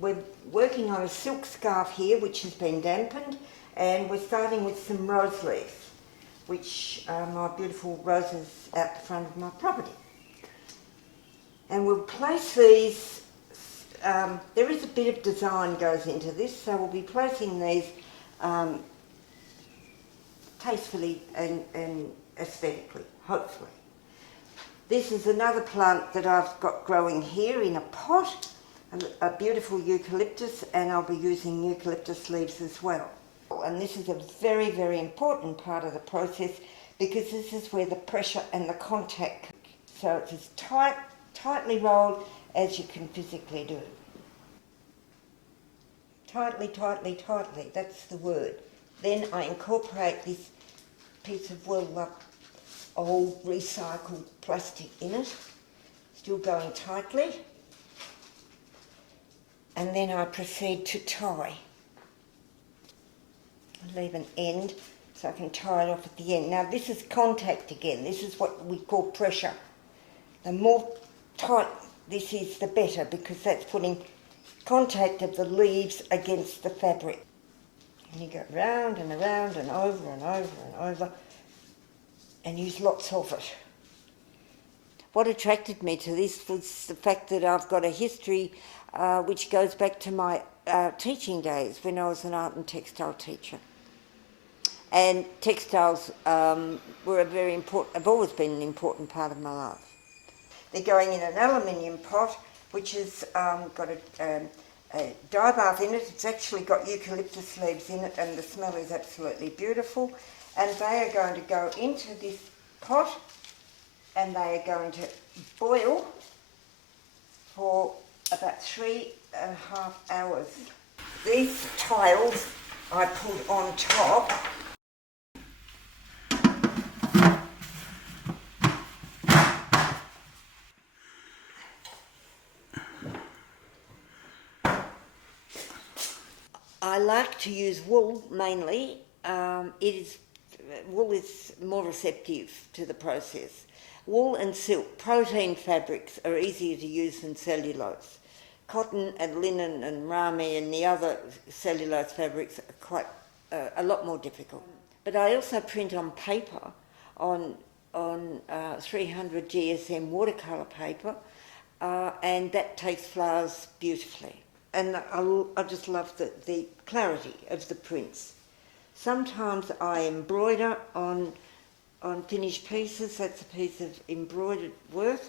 we're working on a silk scarf here which has been dampened, and we're starting with some rose leaves, which are my beautiful roses out the front of my property. And we'll place these, there is a bit of design goes into this, so we'll be placing these tastefully and aesthetically, hopefully. This is another plant that I've got growing here in a pot, a beautiful eucalyptus, and I'll be using eucalyptus leaves as well. And this is a very, very important part of the process because this is where the pressure and the contact, so it's as tightly rolled as you can physically do. Tightly, tightly, tightly, that's the word. Then I incorporate this piece of well-up old recycled plastic in it, still going tightly, and then I proceed to tie. I leave an end so I can tie it off at the end. Now this is contact again, this is what we call pressure. The more tight this is, the better, because that's putting contact of the leaves against the fabric. And you go round and around and over and over and over, and use lots of it. What attracted me to this was the fact that I've got a history which goes back to my teaching days when I was an art and textile teacher. And textiles were a very important, have always been an important part of my life. They're going in an aluminium pot which has got a dye bath in it. It's actually got eucalyptus leaves in it, and the smell is absolutely beautiful. And they are going to go into this pot, and they are going to boil for about 3.5 hours. These tiles I put on top. I like to use wool mainly. Wool is more receptive to the process. Wool and silk, protein fabrics, are easier to use than cellulose. Cotton and linen and rami and the other cellulose fabrics are quite a lot more difficult. But I also print on paper, on 300 GSM watercolour paper, and that takes flowers beautifully. And I just love the clarity of the prints. Sometimes I embroider on finished pieces. That's a piece of embroidered work.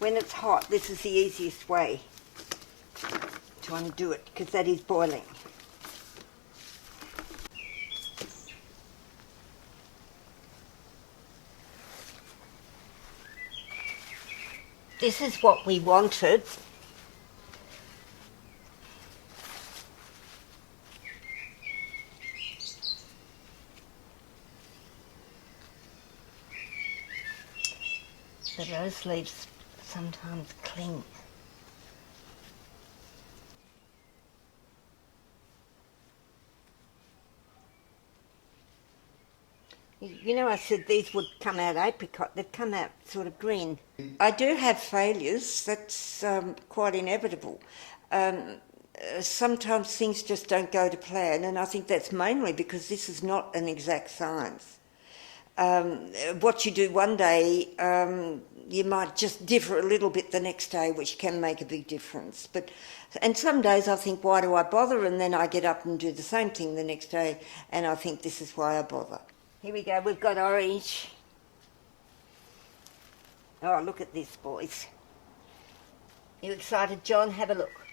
When it's hot, this is the easiest way to undo it, because that is boiling. This is what we wanted. The rose leaves sometimes cling. You know, I said these would come out apricot, they've come out sort of green. I do have failures, that's quite inevitable. Sometimes things just don't go to plan, and I think that's mainly because this is not an exact science. What you do one day, you might just differ a little bit the next day, which can make a big difference. And some days I think, why do I bother? And then I get up and do the same thing the next day, and I think this is why I bother. Here we go, we've got orange. Oh, look at this, boys. You excited, John? Have a look.